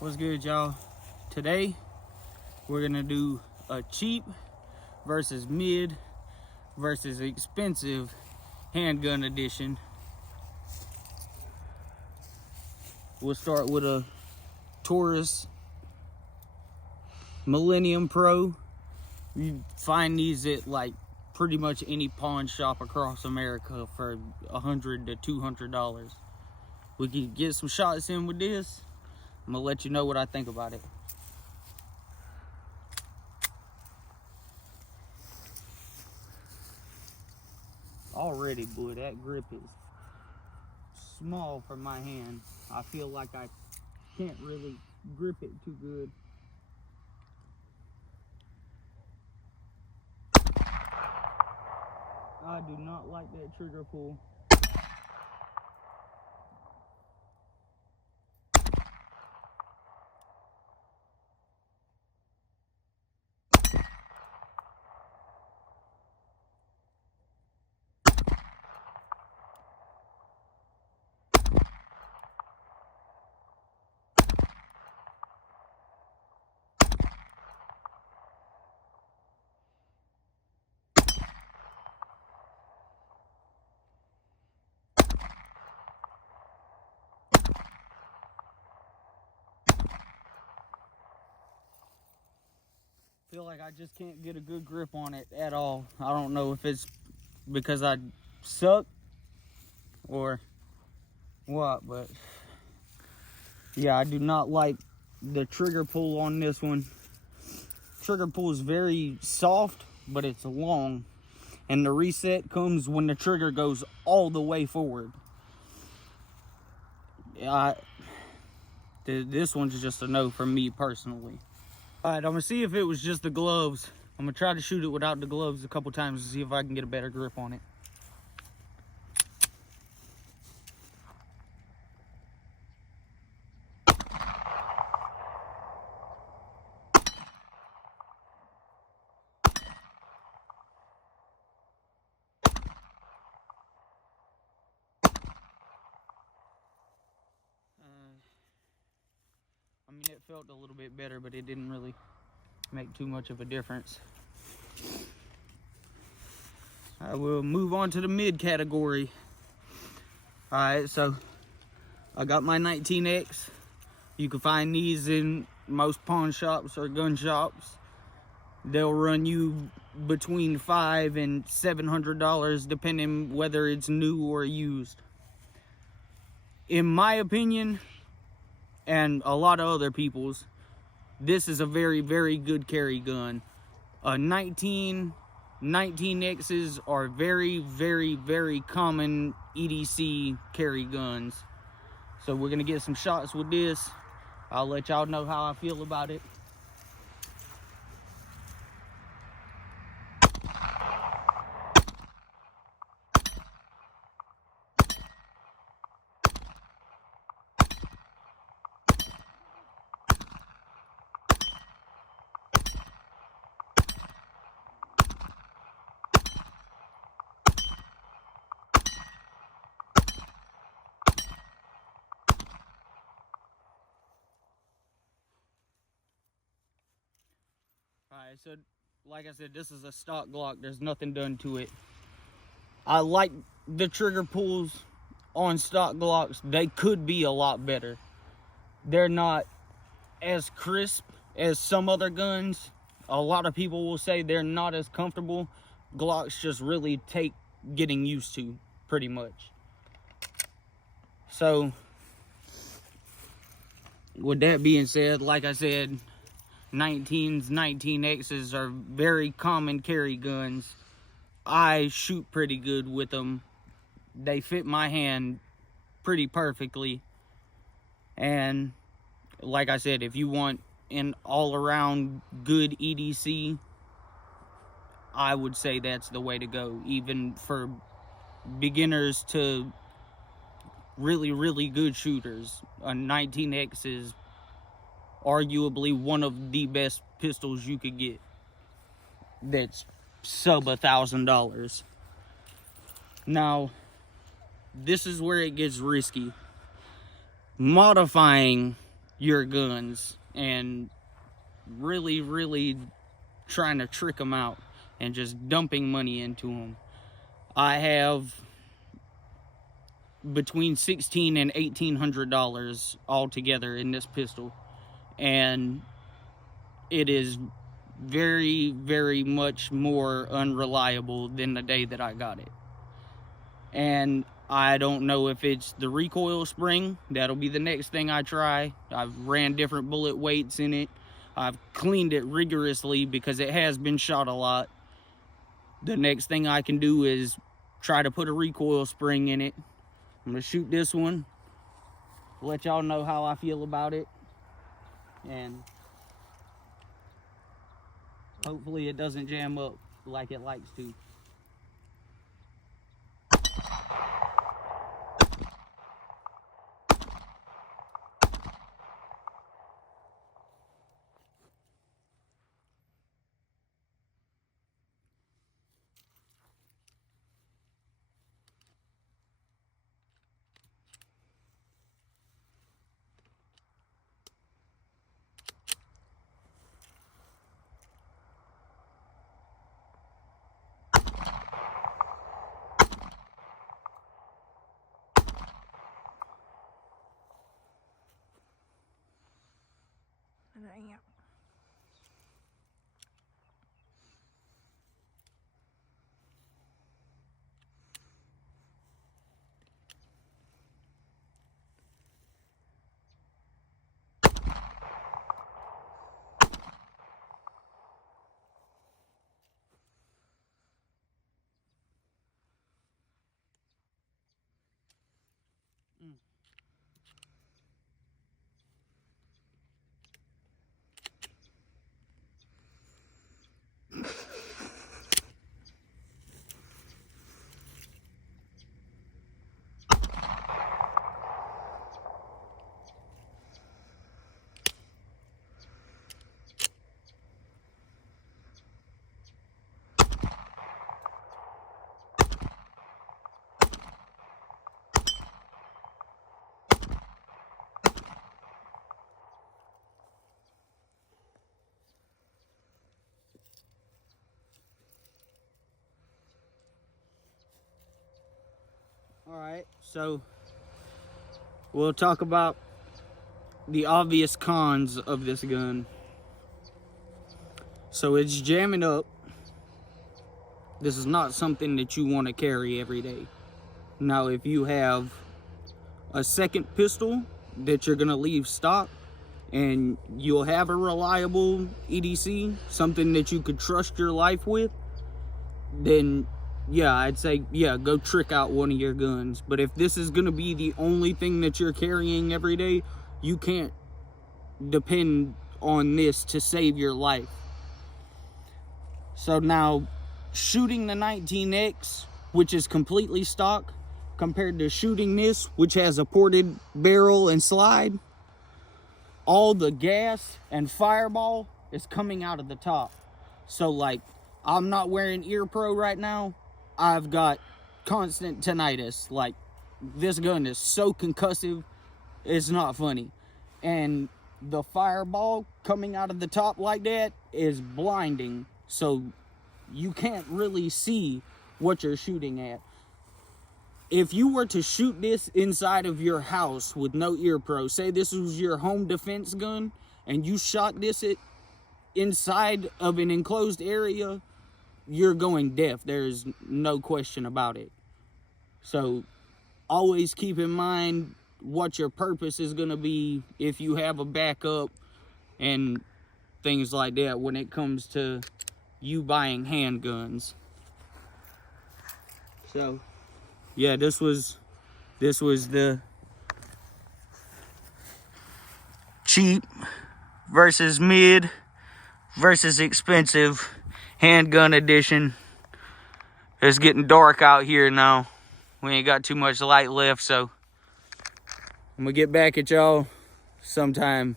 What's good, y'all? Today we're gonna do a cheap versus mid versus expensive handgun edition. We'll start with a Taurus Millennium Pro. You find these at like pretty much any pawn shop across America for $100 to $200. We can get some shots in with this. I'm gonna let you know what I think about it. Already, boy, that grip is small for my hand. I feel like I can't really grip it too good. I do not like that trigger pull. Feel like I just can't get a good grip on it at all. I don't know if it's because I suck or what, but yeah, I do not like the trigger pull on this one. Trigger pull is very soft, but it's long, and the reset comes when the trigger goes all the way forward. This one's just a no for me personally. All right, I'm gonna see if it was just the gloves. I'm gonna try to shoot it without the gloves a couple times to see if I can get a better grip on it. I mean, it felt a little bit better, but it didn't really make too much of a difference. I will move on to the mid category. All right, so I got my 19X. You can find these in most pawn shops or gun shops. They'll run you between $500 and $700 depending whether it's new or used. In my opinion, and a lot of other people's, this is a very, very good carry gun. 19Xs are very, very, very common EDC carry guns. So we're gonna get some shots with this. I'll let y'all know how I feel about it. Alright, so like I said, this is a stock Glock. There's nothing done to it. I like the trigger pulls on stock Glocks. They could be a lot better. They're not as crisp as some other guns. A lot of people will say they're not as comfortable. Glocks just really take getting used to, pretty much. So, with that being said, like I said, 19Xs are very common carry guns. I shoot pretty good with them. They fit my hand pretty perfectly. And like I said, if you want an all-around good EDC, I would say that's the way to go. Even for beginners to really, really good shooters, a 19X is arguably one of the best pistols you could get that's sub $1,000. Now, this is where it gets risky. Modifying your guns and really trying to trick them out and just dumping money into them. I have between $1,600 and $1,800 altogether in this pistol, and it is very much more unreliable than the day that I got it. And I don't know if it's the recoil spring. That'll be the next thing I try. I've ran different bullet weights in it. I've cleaned it rigorously because it has been shot a lot. The next thing I can do is try to put a recoil spring in it. I'm gonna shoot this one, let y'all know how I feel about it, and hopefully it doesn't jam up like it likes to. Damn. Alright, so we'll talk about the obvious cons of this gun. So it's jamming up. This is not something that you want to carry every day. Now, if you have a second pistol that you're gonna leave stock and you'll have a reliable EDC, something that you could trust your life with, then yeah, I'd say, yeah, go trick out one of your guns. But if this is gonna be the only thing that you're carrying every day, you can't depend on this to save your life. So now, shooting the 19X, which is completely stock, compared to shooting this, which has a ported barrel and slide, all the gas and fireball is coming out of the top. So like, I'm not wearing ear pro right now. I've got constant tinnitus. Like, this gun is so concussive, it's not funny. And the fireball coming out of the top like that is blinding. So you can't really see what you're shooting at. If you were to shoot this inside of your house with no ear pro, say this was your home defense gun, and you shot this inside of an enclosed area, you're going deaf. There's no question about it. So always keep in mind what your purpose is going to be if you have a backup and things like that when it comes to you buying handguns. So yeah, this was the cheap versus mid versus expensive handgun edition. It's getting dark out here now. We ain't got too much light left, so I'm gonna get back at y'all sometime